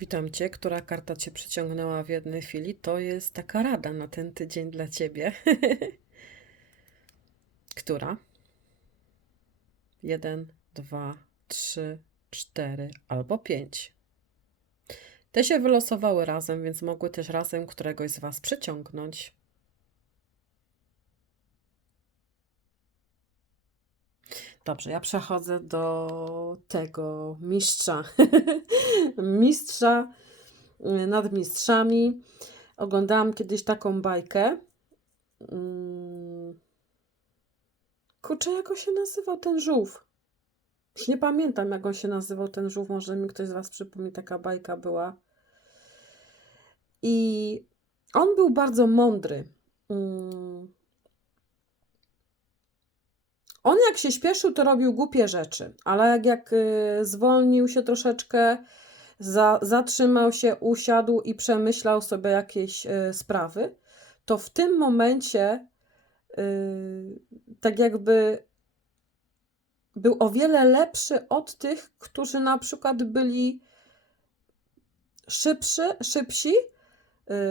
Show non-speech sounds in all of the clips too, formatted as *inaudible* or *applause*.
Witam Cię. Która karta Cię przyciągnęła w jednej chwili? To jest taka rada na ten tydzień dla Ciebie. *laughs* Która? Jeden, dwa, trzy, cztery albo pięć. Te się wylosowały razem, więc mogły też razem któregoś z Was przyciągnąć. Dobrze, ja przechodzę do tego mistrza. *laughs* Mistrza y, nad mistrzami. Oglądałam kiedyś taką bajkę. Mm. Kurczę, jak on się nazywał ten żółw? Już nie pamiętam, jak on się nazywał ten żółw. Może mi ktoś z Was przypomni, taka bajka była. I on był bardzo mądry. On jak się śpieszył, to robił głupie rzeczy, ale jak, jak y, zwolnił się troszeczkę, za, zatrzymał się, usiadł i przemyślał sobie jakieś y, sprawy, to w tym momencie y, tak jakby był o wiele lepszy od tych, którzy na przykład byli szybszy, szybsi,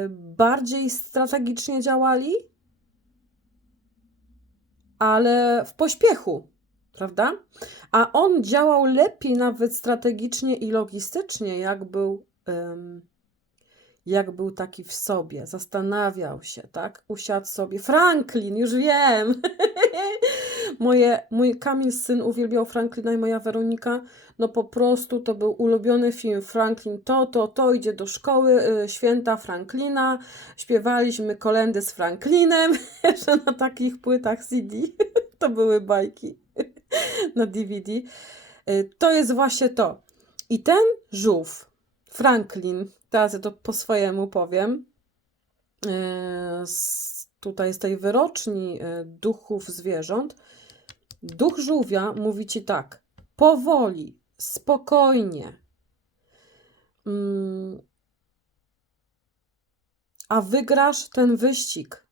bardziej strategicznie działali, ale w pośpiechu, prawda? A on działał lepiej nawet strategicznie i logistycznie, jak był, jak był taki w sobie. Zastanawiał się, tak? Usiadł sobie. Franklin, już wiem! *laughs* Moje, mój Kamil syn uwielbiał Franklina i moja Weronika. No po prostu to był ulubiony film. Franklin to, to, to idzie do szkoły, y, święta Franklina. Śpiewaliśmy kolendy z Franklinem, *laughs* jeszcze na takich płytach CD. *laughs* to były bajki *laughs* na DVD. Y, To jest właśnie to. I ten żółw, Franklin, teraz ja to po swojemu powiem, y, z, tutaj z tej wyroczni duchów zwierząt, duch żółwia mówi ci tak, powoli, spokojnie, mm, a wygrasz ten wyścig.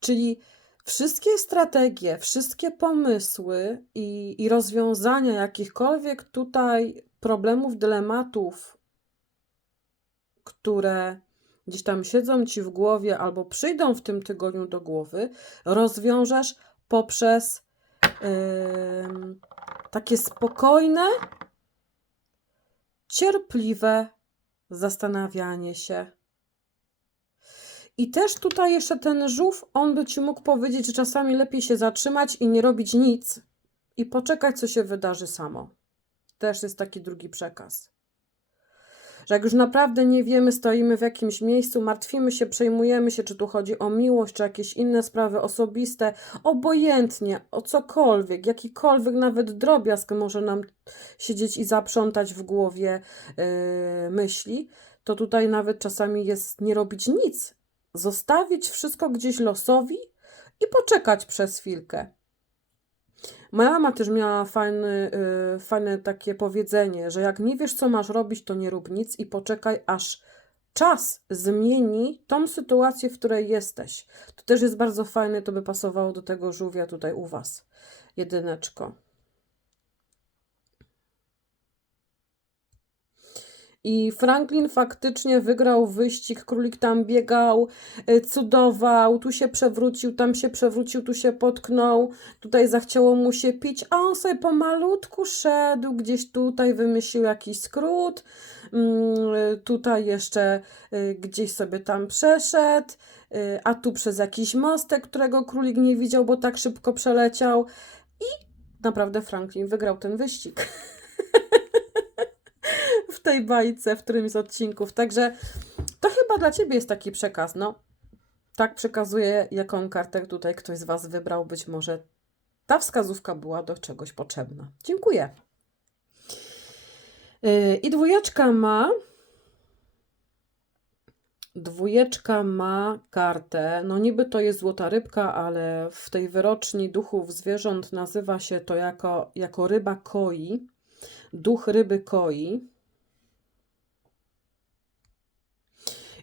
Czyli wszystkie strategie, wszystkie pomysły i, i rozwiązania jakichkolwiek tutaj problemów, dylematów, które gdzieś tam siedzą ci w głowie albo przyjdą w tym tygodniu do głowy, rozwiążesz poprzez takie spokojne, cierpliwe zastanawianie się. I też tutaj jeszcze ten żółw, on by ci mógł powiedzieć, że czasami lepiej się zatrzymać i nie robić nic i poczekać, co się wydarzy samo. Też jest taki drugi przekaz. Że jak już naprawdę nie wiemy, stoimy w jakimś miejscu, martwimy się, przejmujemy się, czy tu chodzi o miłość, czy jakieś inne sprawy osobiste, obojętnie, o cokolwiek, jakikolwiek nawet drobiazg może nam siedzieć i zaprzątać w głowie yy, myśli, to tutaj nawet czasami jest nie robić nic, zostawić wszystko gdzieś losowi i poczekać przez chwilkę. Moja mama też miała fajny, yy, fajne takie powiedzenie, że jak nie wiesz, co masz robić, to nie rób nic i poczekaj, aż czas zmieni tą sytuację, w której jesteś. To też jest bardzo fajne, to by pasowało do tego żółwia tutaj u Was. Jedyneczko. I Franklin faktycznie wygrał wyścig, królik tam biegał, y, cudował, tu się przewrócił, tam się przewrócił, tu się potknął, tutaj zachciało mu się pić, a on sobie pomalutku szedł, gdzieś tutaj wymyślił jakiś skrót, mm, y, tutaj jeszcze y, gdzieś sobie tam przeszedł, a tu przez jakiś mostek, którego królik nie widział, bo tak szybko przeleciał i naprawdę Franklin wygrał ten wyścig. *laughs* w tej bajce, w którymś z odcinków. Także to chyba dla Ciebie jest taki przekaz. No, tak przekazuję, jaką kartę tutaj ktoś z Was wybrał. Być może ta wskazówka była do czegoś potrzebna. Dziękuję. Yy, I dwójeczka ma. Dwójeczka ma kartę. No, niby to jest złota rybka, ale w tej wyroczni duchów zwierząt nazywa się to jako, jako ryba koi. Duch ryby koi.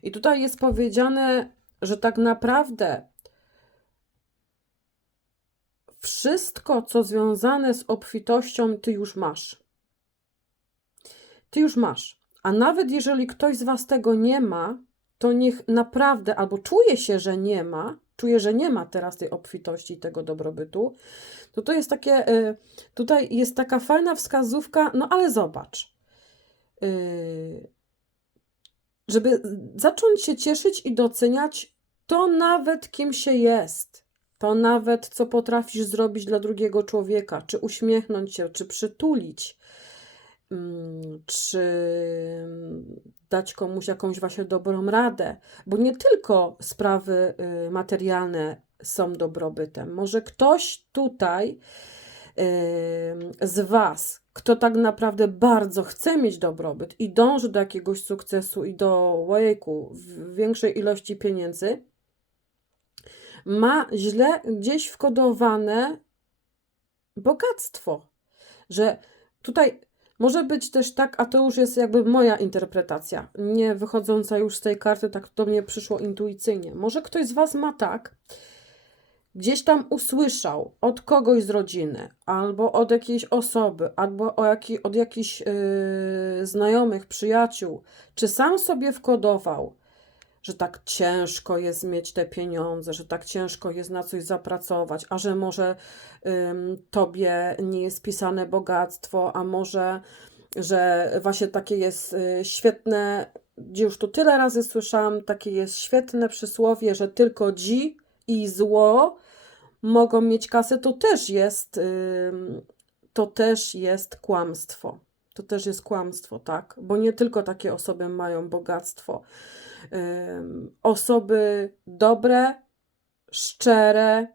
I tutaj jest powiedziane, że tak naprawdę wszystko, co związane z obfitością, ty już masz. Ty już masz, A nawet jeżeli ktoś z Was tego nie ma, to niech naprawdę, albo czuje się, że nie ma, czuje, że nie ma teraz tej obfitości i tego dobrobytu, to to jest takie, y, tutaj jest taka fajna wskazówka, no ale zobacz, y, żeby zacząć się cieszyć i doceniać to nawet kim się jest, to nawet co potrafisz zrobić dla drugiego człowieka, czy uśmiechnąć się, czy przytulić, mm, czy dać komuś jakąś właśnie dobrą radę, bo nie tylko sprawy y, materialne są dobrobytem. Może ktoś tutaj z Was, kto tak naprawdę bardzo chce mieć dobrobyt i dąży do jakiegoś sukcesu i do w większej ilości pieniędzy, ma źle gdzieś wkodowane bogactwo. Że tutaj może być też tak, a to już jest jakby moja interpretacja, nie wychodząca już z tej karty, tak do mnie przyszło intuicyjnie. Może ktoś z Was ma tak, gdzieś tam usłyszał od kogoś z rodziny, albo od jakiejś osoby, albo jaki, od jakichś yy, znajomych, przyjaciół, czy sam sobie wkodował, że tak ciężko jest mieć te pieniądze, że tak ciężko jest na coś zapracować, a że może ym, tobie nie jest pisane bogactwo, a może, że właśnie takie jest y, świetne, już to tyle razy słyszałam, takie jest świetne przysłowie, że tylko dzi i zło mogą mieć kasę, to też jest, ym, to też jest kłamstwo. To też jest kłamstwo, tak? Bo nie tylko takie osoby mają bogactwo osoby dobre, szczere,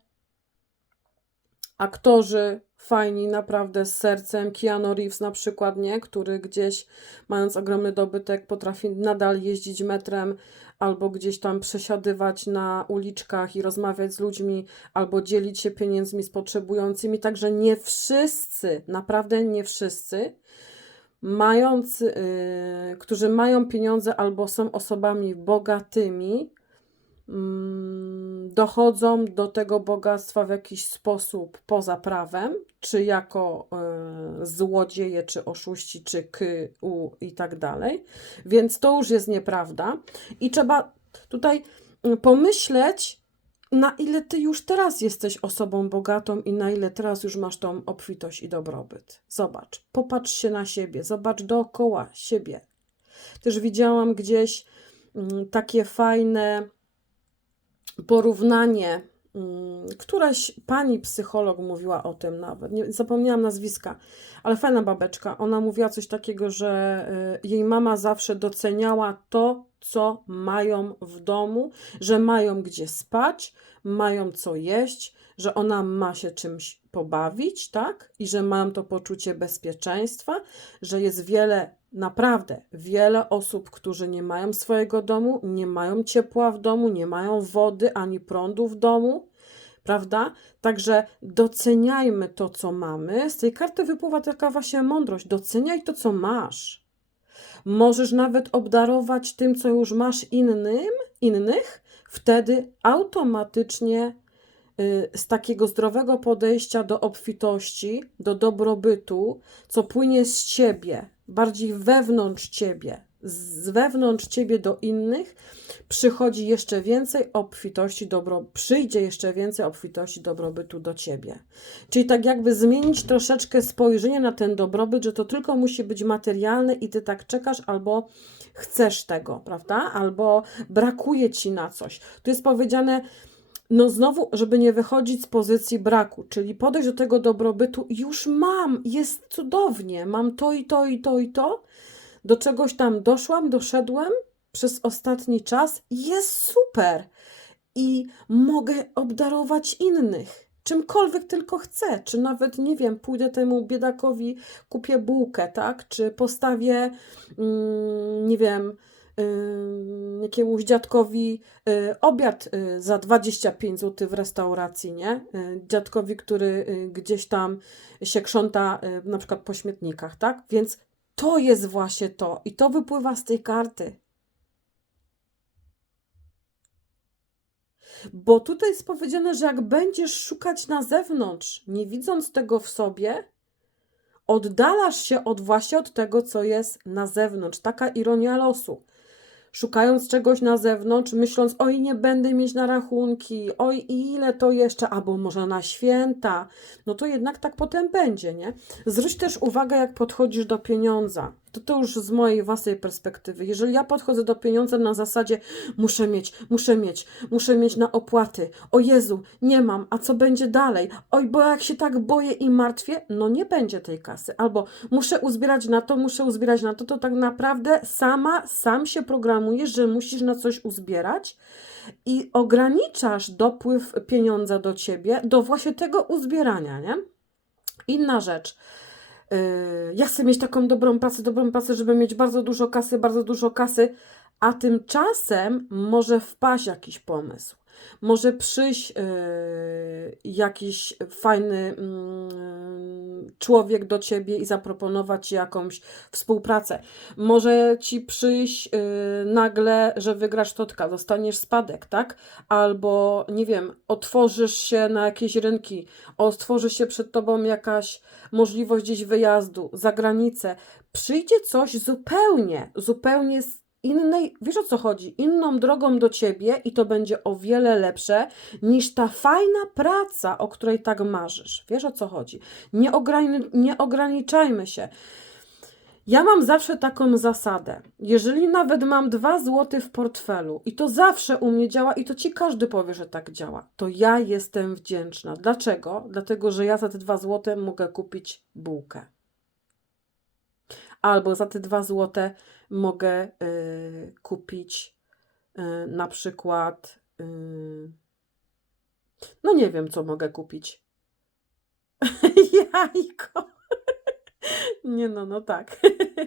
aktorzy fajni, naprawdę z sercem. Keanu Reeves na przykład, nie? Który gdzieś, mając ogromny dobytek, potrafi nadal jeździć metrem albo gdzieś tam przesiadywać na uliczkach i rozmawiać z ludźmi, albo dzielić się pieniędzmi z potrzebującymi. Także nie wszyscy, naprawdę nie wszyscy mając, yy, którzy mają pieniądze albo są osobami bogatymi, dochodzą do tego bogactwa w jakiś sposób poza prawem, czy jako yy, złodzieje, czy oszuści, czy k, u i tak dalej. Więc to już jest nieprawda. I trzeba tutaj y, pomyśleć, na ile ty już teraz jesteś osobą bogatą i na ile teraz już masz tą obfitość i dobrobyt. Zobacz, popatrz się na siebie, zobacz dookoła siebie. Też widziałam gdzieś mm, takie fajne porównanie. Mm, któraś pani psycholog mówiła o tym nawet, nie, zapomniałam nazwiska, ale fajna babeczka. Ona mówiła coś takiego, że y, jej mama zawsze doceniała to, co mają w domu, że mają gdzie spać, mają co jeść, że ona ma się czymś pobawić, tak? I że mają to poczucie bezpieczeństwa, że jest wiele, naprawdę wiele osób, którzy nie mają swojego domu, nie mają ciepła w domu, nie mają wody ani prądu w domu, prawda? Także doceniajmy to, co mamy. Z tej karty wypływa taka właśnie mądrość. Doceniaj to, co masz. Możesz nawet obdarować tym, co już masz innym, innych, wtedy automatycznie z takiego zdrowego podejścia do obfitości, do dobrobytu, co płynie z ciebie, bardziej wewnątrz ciebie, z wewnątrz ciebie do innych, przychodzi jeszcze więcej obfitości, dobro, przyjdzie jeszcze więcej obfitości, dobrobytu do ciebie. Czyli tak jakby zmienić troszeczkę spojrzenie na ten dobrobyt, że to tylko musi być materialne i ty tak czekasz albo chcesz tego, prawda? Albo brakuje ci na coś. Tu jest powiedziane, no znowu, żeby nie wychodzić z pozycji braku, czyli podejść do tego dobrobytu, już mam, jest cudownie, mam to i to i to i to, do czegoś tam doszłam, doszedłem przez ostatni czas, jest super i mogę obdarować innych. Czymkolwiek tylko chcę, czy nawet, nie wiem, pójdę temu biedakowi, kupię bułkę, tak? Czy postawię, mm, nie wiem, jakiemuś dziadkowi y, obiad y, za 25 zł w restauracji, nie? Y, dziadkowi, który gdzieś tam się krząta na przykład po śmietnikach, tak? Więc to jest właśnie to i to wypływa z tej karty. Bo tutaj jest powiedziane, że jak będziesz szukać na zewnątrz, nie widząc tego w sobie, Oddalasz się od właśnie od tego, co jest na zewnątrz. Taka ironia losu. Szukając czegoś na zewnątrz, myśląc, oj, nie będę mieć na rachunki, oj, ile to jeszcze, albo może na święta, no to jednak tak potem będzie, nie? Zwróć też uwagę, jak podchodzisz do pieniądza. To to już z mojej własnej perspektywy. Jeżeli ja podchodzę do pieniądza na zasadzie muszę mieć, muszę mieć, muszę mieć na opłaty. O Jezu, nie mam, a co będzie dalej? Oj, bo jak się tak boję i martwię, no nie będzie tej kasy. Albo muszę uzbierać na to, muszę uzbierać na to, to tak naprawdę sama, sam się programujesz, że musisz na coś uzbierać i ograniczasz dopływ pieniądza do ciebie, do właśnie tego uzbierania, nie? Inna rzecz. Yy, ja chcę mieć taką dobrą pracę, dobrą pracę, żeby mieć bardzo dużo kasy, bardzo dużo kasy, a tymczasem może wpaść jakiś pomysł. Może przyjść yy, jakiś fajny mm, człowiek do ciebie i zaproponować ci jakąś współpracę. Może ci przyjść yy, nagle, że wygrasz totka, dostaniesz spadek, tak? Albo nie wiem, otworzysz się na jakieś rynki, otworzy się przed tobą jakaś możliwość gdzieś wyjazdu za granicę. Przyjdzie coś zupełnie, zupełnie z innej, wiesz o co chodzi, inną drogą do ciebie i to będzie o wiele lepsze niż ta fajna praca, o której tak marzysz. Wiesz o co chodzi? Nie, ograni nie ograniczajmy się. Ja mam zawsze taką zasadę. Jeżeli nawet mam dwa złote w portfelu i to zawsze u mnie działa i to ci każdy powie, że tak działa, to ja jestem wdzięczna. Dlaczego? Dlatego, że ja za te dwa złote mogę kupić bułkę. Albo za te dwa złote mogę y, kupić y, na przykład. Y, no nie wiem, co mogę kupić. *laughs* Jajko. Nie no, no tak.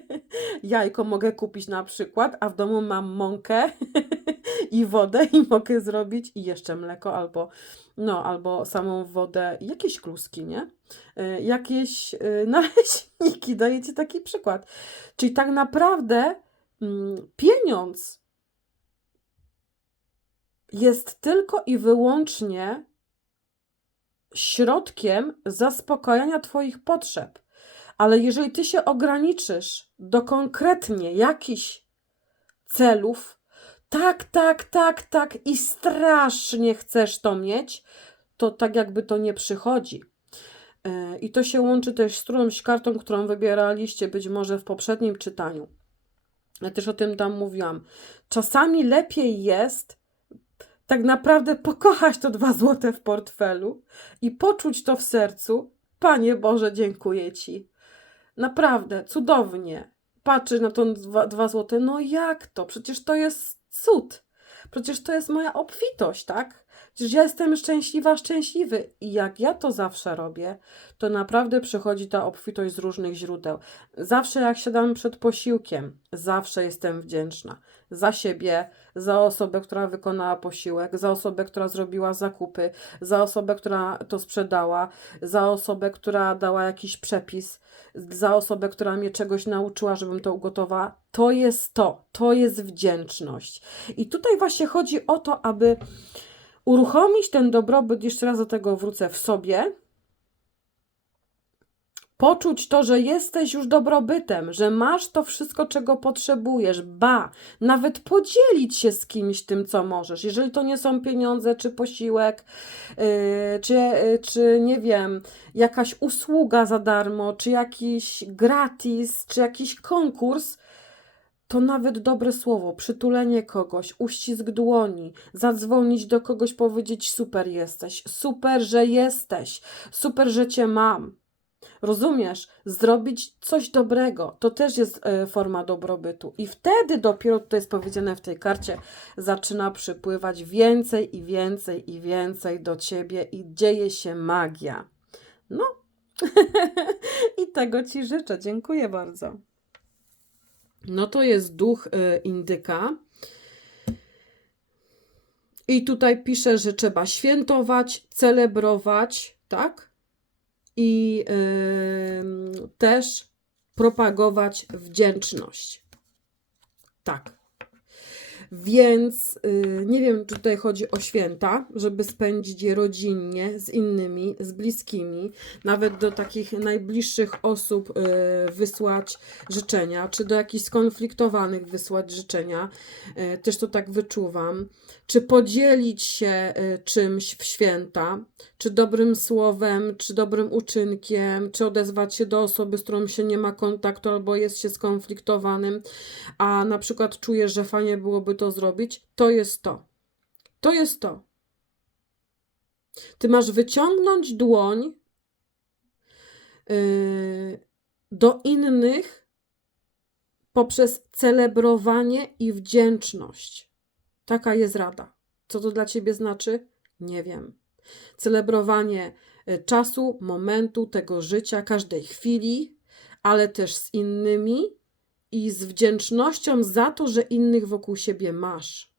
*laughs* Jajko mogę kupić na przykład, a w domu mam mąkę *laughs* i wodę i mogę zrobić i jeszcze mleko albo no, albo samą wodę, jakieś kluski, nie? Y, Jakieś y, *laughs* naleśniki, daję Ci taki przykład. Czyli tak naprawdę mm, pieniądz jest tylko i wyłącznie środkiem zaspokajania Twoich potrzeb. Ale jeżeli Ty się ograniczysz do konkretnie jakichś celów, tak, tak, tak, tak i strasznie chcesz to mieć, to tak jakby to nie przychodzi. Yy, I to się łączy też z którąś kartą, którą wybieraliście być może w poprzednim czytaniu. Ja też o tym tam mówiłam. Czasami lepiej jest tak naprawdę pokochać to dwa złote w portfelu i poczuć to w sercu. Panie Boże, dziękuję Ci. Naprawdę, cudownie. Patrzy na to dwa, dwa złote. No jak to? Przecież to jest cud. Przecież to jest moja obfitość, tak? Przecież ja jestem szczęśliwa, szczęśliwy. I jak ja to zawsze robię, to naprawdę przychodzi ta obfitość z różnych źródeł. Zawsze jak siadam przed posiłkiem, zawsze jestem wdzięczna za siebie, za osobę, która wykonała posiłek, za osobę, która zrobiła zakupy, za osobę, która to sprzedała, za osobę, która dała jakiś przepis, za osobę, która mnie czegoś nauczyła, żebym to ugotowała. To jest to, to jest wdzięczność. I tutaj właśnie chodzi o to, aby uruchomić ten dobrobyt, jeszcze raz do tego wrócę w sobie, Poczuć to, że jesteś już dobrobytem, że masz to wszystko, czego potrzebujesz, ba, nawet podzielić się z kimś tym, co możesz. Jeżeli to nie są pieniądze, czy posiłek, yy, czy, yy, czy nie wiem, jakaś usługa za darmo, czy jakiś gratis, czy jakiś konkurs, to nawet dobre słowo, przytulenie kogoś, uścisk dłoni, zadzwonić do kogoś, powiedzieć: Super jesteś, super, że jesteś, super, że cię mam. Rozumiesz? Zrobić coś dobrego. To też jest e, forma dobrobytu. I wtedy dopiero, to jest powiedziane w tej karcie, zaczyna przypływać więcej i więcej i więcej do ciebie i dzieje się magia. No. *laughs* I tego ci życzę. Dziękuję bardzo. No to jest duch e, indyka. I tutaj pisze, że trzeba świętować, celebrować, tak? i yy, też propagować wdzięczność. Tak. Więc y, nie wiem, czy tutaj chodzi o święta, żeby spędzić je rodzinnie, z innymi, z bliskimi, nawet do takich najbliższych osób y, wysłać życzenia, czy do jakichś skonfliktowanych wysłać życzenia. Y, Też to tak wyczuwam. Czy podzielić się czymś w święta, czy dobrym słowem, czy dobrym uczynkiem, czy odezwać się do osoby, z którą się nie ma kontaktu albo jest się skonfliktowanym, a na przykład czujesz, że fajnie byłoby to zrobić, to jest to. To jest to. Ty masz wyciągnąć dłoń yy, do innych poprzez celebrowanie i wdzięczność. Taka jest rada. Co to dla ciebie znaczy? Nie wiem. Celebrowanie y, czasu, momentu, tego życia, każdej chwili, ale też z innymi i z wdzięcznością za to, że innych wokół siebie masz.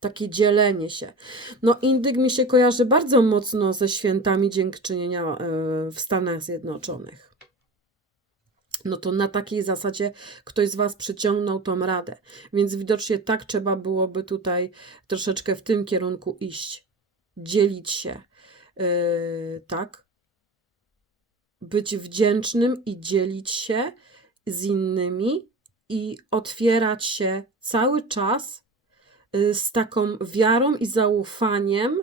Takie dzielenie się. No, indyk mi się kojarzy bardzo mocno ze świętami dziękczynienia e, w Stanach Zjednoczonych. No to na takiej zasadzie ktoś z Was przyciągnął tą radę. Więc widocznie tak trzeba byłoby tutaj troszeczkę w tym kierunku iść. Dzielić się. Yy, tak? Być wdzięcznym i dzielić się z innymi i otwierać się cały czas y, z taką wiarą i zaufaniem,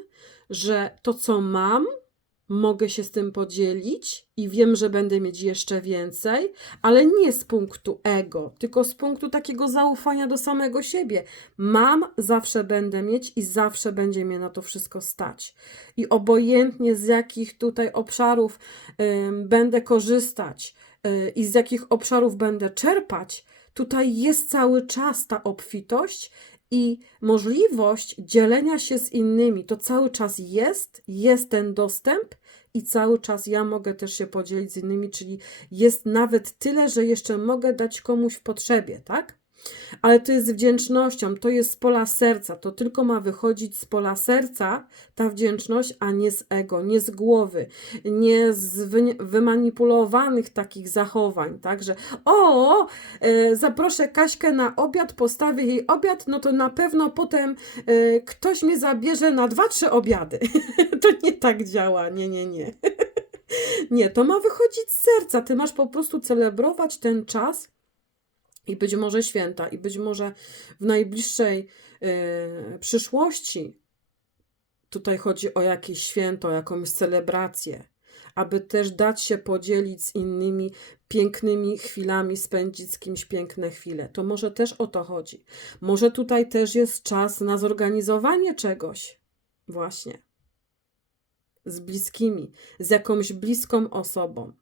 że to, co mam, mogę się z tym podzielić i wiem, że będę mieć jeszcze więcej, ale nie z punktu ego, tylko z punktu takiego zaufania do samego siebie. Mam, zawsze będę mieć i zawsze będzie mnie na to wszystko stać. I obojętnie z jakich tutaj obszarów będę korzystać i z jakich obszarów będę czerpać, tutaj jest cały czas ta obfitość i możliwość dzielenia się z innymi. To cały czas jest, jest ten dostęp i cały czas ja mogę też się podzielić z innymi, czyli jest nawet tyle, że jeszcze mogę dać komuś w potrzebie, tak? Ale to jest wdzięcznością, to jest z pola serca, to tylko ma wychodzić z pola serca ta wdzięczność, a nie z ego, nie z głowy, nie z wy, wymanipulowanych takich zachowań, tak, że o, e, zaproszę Kaśkę na obiad, postawię jej obiad, no to na pewno potem e, ktoś mnie zabierze na dwa, trzy obiady. *laughs* to nie tak działa, nie, nie, nie. *laughs* nie, to ma wychodzić z serca, ty masz po prostu celebrować ten czas, i być może święta, i być może w najbliższej y, przyszłości tutaj chodzi o jakieś święto, jakąś celebrację, aby też dać się podzielić z innymi pięknymi chwilami, spędzić z kimś piękne chwile. To może też o to chodzi. Może tutaj też jest czas na zorganizowanie czegoś. Właśnie. Z bliskimi, z jakąś bliską osobą.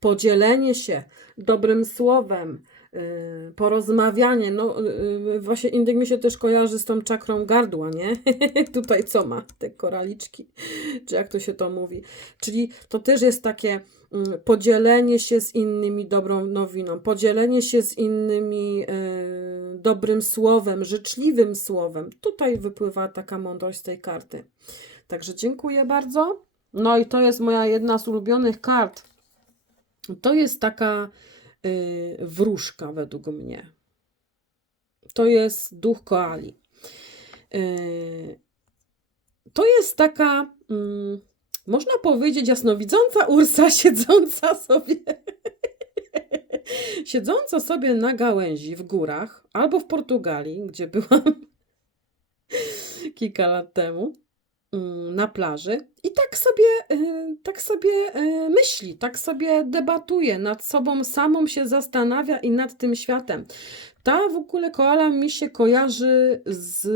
Podzielenie się dobrym słowem, porozmawianie, no y, właśnie indyk mi się też kojarzy z tą czakrą gardła, nie? *laughs* Tutaj co ma? Te koraliczki, czy jak to się to mówi. Czyli to też jest takie mm, podzielenie się z innymi dobrą nowiną, podzielenie się z innymi y, dobrym słowem, życzliwym słowem. Tutaj wypływa taka mądrość z tej karty. Także dziękuję bardzo. No i to jest moja jedna z ulubionych kart. To jest taka Y, wróżka według mnie. To jest duch koali. Y, to jest taka, mm, można powiedzieć, jasnowidząca Ursa *laughs* siedząca sobie. *laughs* siedząca sobie na gałęzi w górach albo w Portugalii, gdzie byłam *laughs* kilka lat temu na plaży i tak sobie, y, tak sobie y, myśli, tak sobie debatuje, nad sobą samą się zastanawia i nad tym światem. Ta w ogóle koala mi się kojarzy z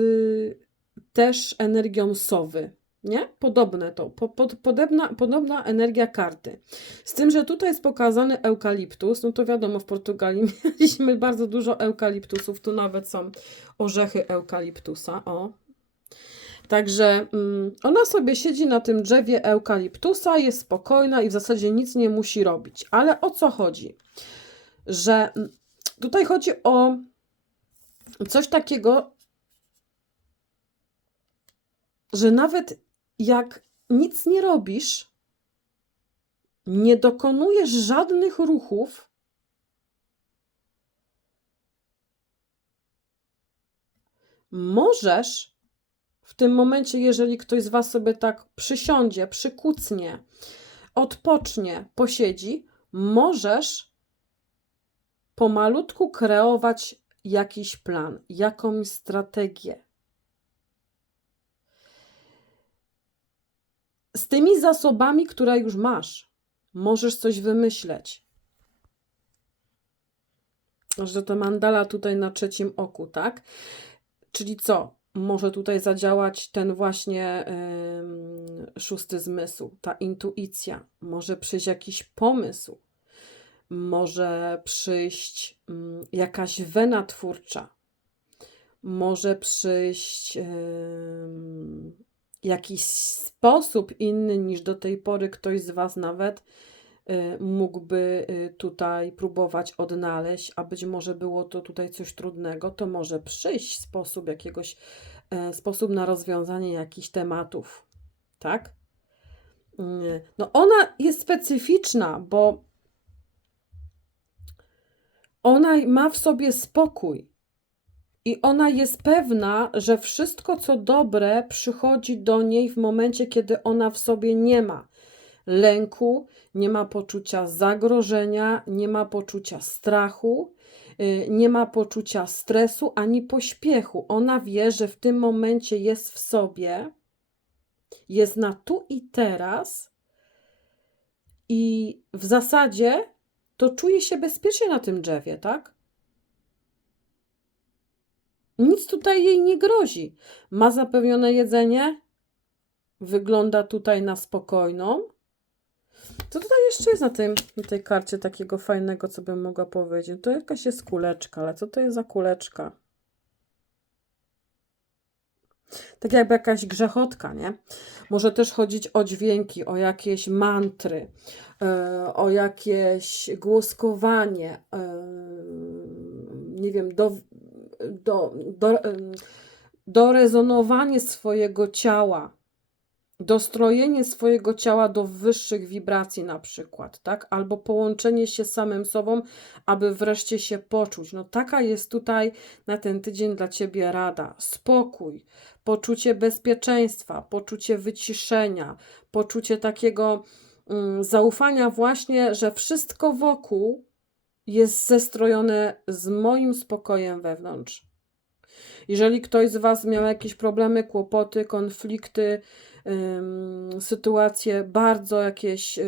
też energią sowy. Nie? Podobne to, po, pod, podobna, podobna energia karty. Z tym, że tutaj jest pokazany eukaliptus, no to wiadomo, w Portugalii *laughs* mieliśmy bardzo dużo eukaliptusów, tu nawet są orzechy eukaliptusa, o, Także mm, ona sobie siedzi na tym drzewie eukaliptusa, jest spokojna i w zasadzie nic nie musi robić. Ale o co chodzi? Że mm, tutaj chodzi o coś takiego, że nawet jak nic nie robisz, nie dokonujesz żadnych ruchów, możesz tym momencie, jeżeli ktoś z Was sobie tak przysiądzie, przykucnie, odpocznie, posiedzi, możesz pomalutku kreować jakiś plan, jakąś strategię. Z tymi zasobami, które już masz, możesz coś wymyśleć. Że to mandala tutaj na trzecim oku, tak? Czyli co? Może tutaj zadziałać ten właśnie ym, szósty zmysł, ta intuicja. Może przyjść jakiś pomysł. Może przyjść ym, jakaś wena twórcza. Może przyjść ym, jakiś sposób inny niż do tej pory ktoś z Was nawet mógłby y, tutaj próbować odnaleźć, a być może było to tutaj coś trudnego, to może przyjść sposób jakiegoś, e, sposób na rozwiązanie jakichś tematów, tak? Y, No ona jest specyficzna, bo ona ma w sobie spokój. I ona jest pewna, że wszystko, co dobre, przychodzi do niej w momencie, kiedy ona w sobie nie ma lęku, nie ma poczucia zagrożenia, nie ma poczucia strachu, y, nie ma poczucia stresu ani pośpiechu. Ona wie, że w tym momencie jest w sobie, jest na tu i teraz i w zasadzie to czuje się bezpiecznie na tym drzewie, tak? Nic tutaj jej nie grozi. Ma zapewnione jedzenie, wygląda tutaj na spokojną. Co tutaj jeszcze jest na, tym, na tej karcie takiego fajnego, co bym mogła powiedzieć? To jakaś jest kuleczka, ale co to jest za kuleczka? Tak jakby jakaś grzechotka, nie? Może też chodzić o dźwięki, o jakieś mantry, e, o jakieś głoskowanie, e, nie wiem, do, do, do, em, dorezonowanie swojego ciała, dostrojenie swojego ciała do wyższych wibracji na przykład, tak? Albo połączenie się samym sobą, aby wreszcie się poczuć. No taka jest tutaj na ten tydzień dla Ciebie rada. Spokój, poczucie bezpieczeństwa, poczucie wyciszenia, poczucie takiego mm, zaufania właśnie, że wszystko wokół jest zestrojone z moim spokojem wewnątrz. Jeżeli ktoś z Was miał jakieś problemy, kłopoty, konflikty, sytuacje bardzo jakieś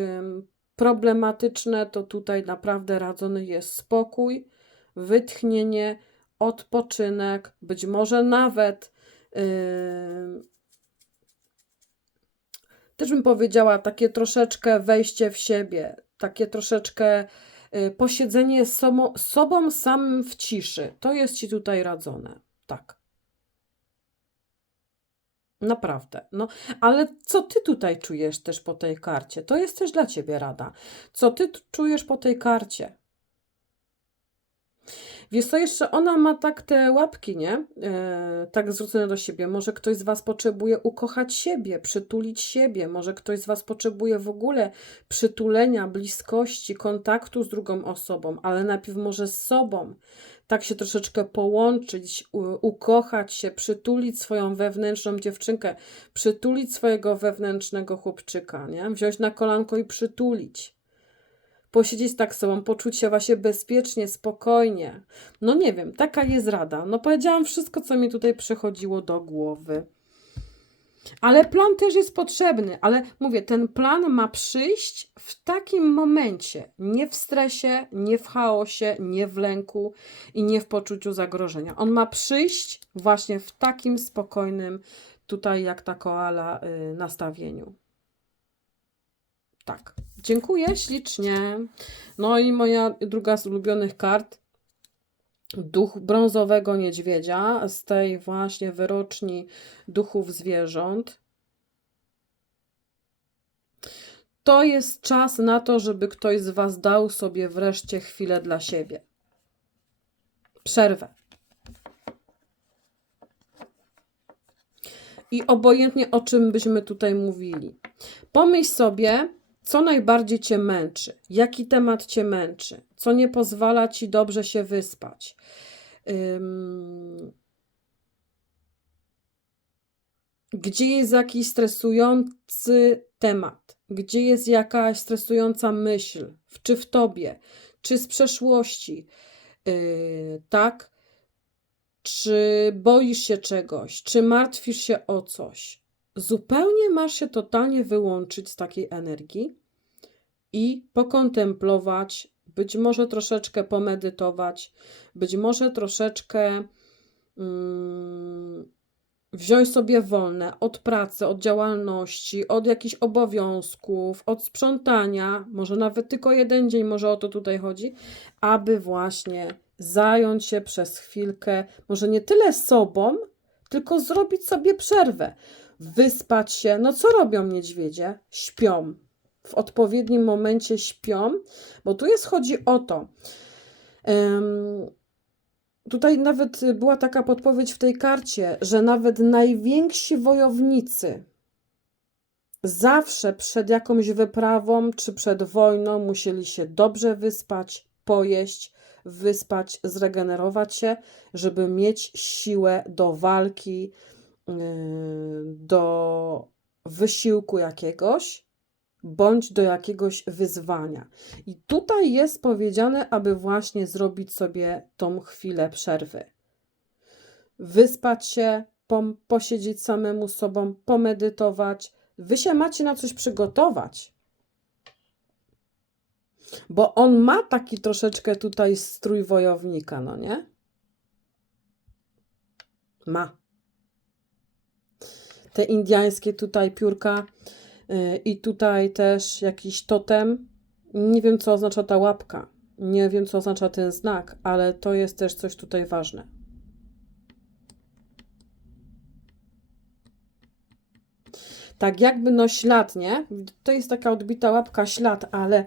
problematyczne, to tutaj naprawdę radzony jest spokój, wytchnienie, odpoczynek, być może nawet też bym powiedziała, takie troszeczkę wejście w siebie, takie troszeczkę y, posiedzenie sobą, sobą samym w ciszy. To jest Ci tutaj radzone. Tak. Naprawdę. No, ale co ty tutaj czujesz też po tej karcie? To jest też dla ciebie rada. Co ty czujesz po tej karcie? Wiesz co, jeszcze ona ma tak te łapki, nie? E, tak zwrócone do siebie. Może ktoś z Was potrzebuje ukochać siebie, przytulić siebie. Może ktoś z Was potrzebuje w ogóle przytulenia, bliskości, kontaktu z drugą osobą, ale najpierw może z sobą. Tak się troszeczkę połączyć, ukochać się, przytulić swoją wewnętrzną dziewczynkę, przytulić swojego wewnętrznego chłopczyka, nie? Wziąć na kolanko i przytulić posiedzieć tak sobą, poczuć się właśnie bezpiecznie, spokojnie. No nie wiem, taka jest rada. No powiedziałam wszystko, co mi tutaj przychodziło do głowy. Ale plan też jest potrzebny, ale mówię, ten plan ma przyjść w takim momencie, nie w stresie, nie w chaosie, nie w lęku i nie w poczuciu zagrożenia. On ma przyjść właśnie w takim spokojnym, tutaj jak ta koala, y, nastawieniu. Tak. Dziękuję ślicznie. No i moja druga z ulubionych kart. Duch brązowego niedźwiedzia z tej właśnie wyroczni duchów zwierząt. To jest czas na to, żeby ktoś z Was dał sobie wreszcie chwilę dla siebie. Przerwę. I obojętnie o czym byśmy tutaj mówili. Pomyśl sobie, co najbardziej cię męczy? Jaki temat cię męczy? Co nie pozwala ci dobrze się wyspać? Gdzie jest jakiś stresujący temat, gdzie jest jakaś stresująca myśl, czy w tobie, czy z przeszłości, yy, tak? Czy boisz się czegoś, czy martwisz się o coś. Zupełnie masz się totalnie wyłączyć z takiej energii i pokontemplować, być może troszeczkę pomedytować, być może troszeczkę mm, wziąć sobie wolne od pracy, od działalności, od jakichś obowiązków, od sprzątania, może nawet tylko jeden dzień, może o to tutaj chodzi, aby właśnie zająć się przez chwilkę, może nie tyle sobą, tylko zrobić sobie przerwę, wyspać się. No co robią niedźwiedzie? Śpią. W odpowiednim momencie śpią, bo tu jest chodzi o to. em, Tutaj nawet była taka podpowiedź w tej karcie, że nawet najwięksi wojownicy zawsze przed jakąś wyprawą czy przed wojną musieli się dobrze wyspać, pojeść, wyspać, zregenerować się, żeby mieć siłę do walki, do wysiłku jakiegoś bądź do jakiegoś wyzwania. I tutaj jest powiedziane, aby właśnie zrobić sobie tą chwilę przerwy. Wyspać się, posiedzieć samemu sobą, pomedytować. Wy się macie na coś przygotować. Bo on ma taki troszeczkę tutaj strój wojownika, no nie? Ma. Te indiańskie tutaj piórka yy, i tutaj też jakiś totem. Nie wiem, co oznacza ta łapka. Nie wiem, co oznacza ten znak, ale to jest też coś tutaj ważne. Tak jakby no ślad, nie? To jest taka odbita łapka, ślad, ale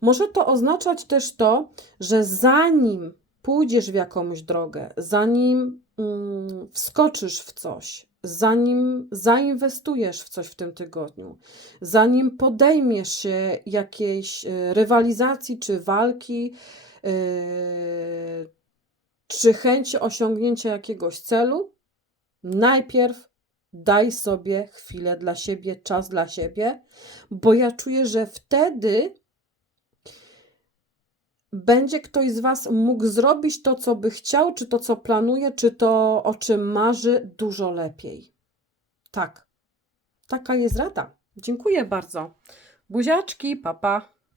może to oznaczać też to, że zanim pójdziesz w jakąś drogę, zanim mm, wskoczysz w coś, zanim zainwestujesz w coś w tym tygodniu, zanim podejmiesz się jakiejś y, rywalizacji czy walki, y, czy chęci osiągnięcia jakiegoś celu, najpierw daj sobie chwilę dla siebie, czas dla siebie, bo ja czuję, że wtedy będzie ktoś z Was mógł zrobić to, co by chciał, czy to, co planuje, czy to, o czym marzy, dużo lepiej. Tak, taka jest rada. Dziękuję bardzo. Buziaczki, papa.